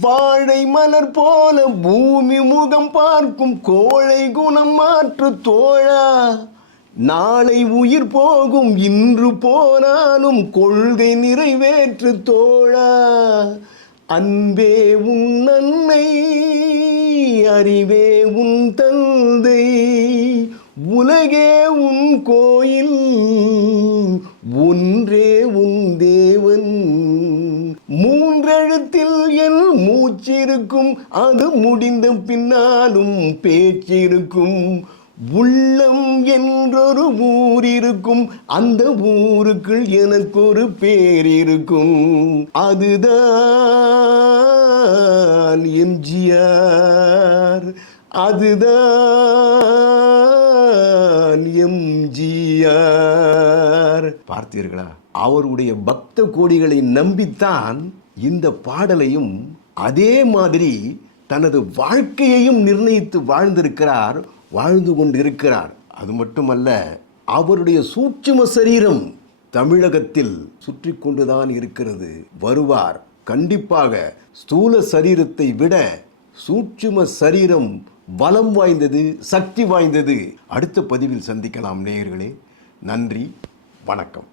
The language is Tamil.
வாழை மலர் போல பூமி முகம் பார்க்கும் கோழை குணம் மாற்று தோழா. நாளை உயிர் போகும் இன்று போனாலும் கொள்கை நிறைவேற்று தோழா. அன்பே உன் அன்னை அறிவே உன் தந்தை. உலகே உன் கோயில் ஒன்றே உன் தேவன். மூன்றெழுத்தில் மூச்சிருக்கும். அது முடிந்த பின்னாலும் பேச்சிருக்கும். உள்ளம் என்றொரு ஊர் இருக்கும் அந்த ஊருக்குள் எனக்கு ஒரு பேர் இருக்கும் அதுதான் எம்ஜிஆர். அதுதான் எம்ஜிஆர். பார்த்தீர்களா? அவருடைய பக்த கோடிகளை நம்பித்தான் இந்த பாடலையும் அதே மாதிரி தனது வாழ்க்கையையும் நிர்ணயித்து வாழ்ந்திருக்கிறார் வாழ்ந்து கொண்டிருக்கிறார். அது மட்டுமல்ல அவருடைய சூட்சும சரீரம் தமிழகத்தில் சுற்றி கொண்டுதான் இருக்கிறது. வருவார். கண்டிப்பாக ஸ்தூல சரீரத்தை விட சூட்சும சரீரம் பலம் வாய்ந்தது சக்தி வாய்ந்தது. அடுத்த பதிவில் சந்திக்கலாம் நேயர்களே. நன்றி. வணக்கம்.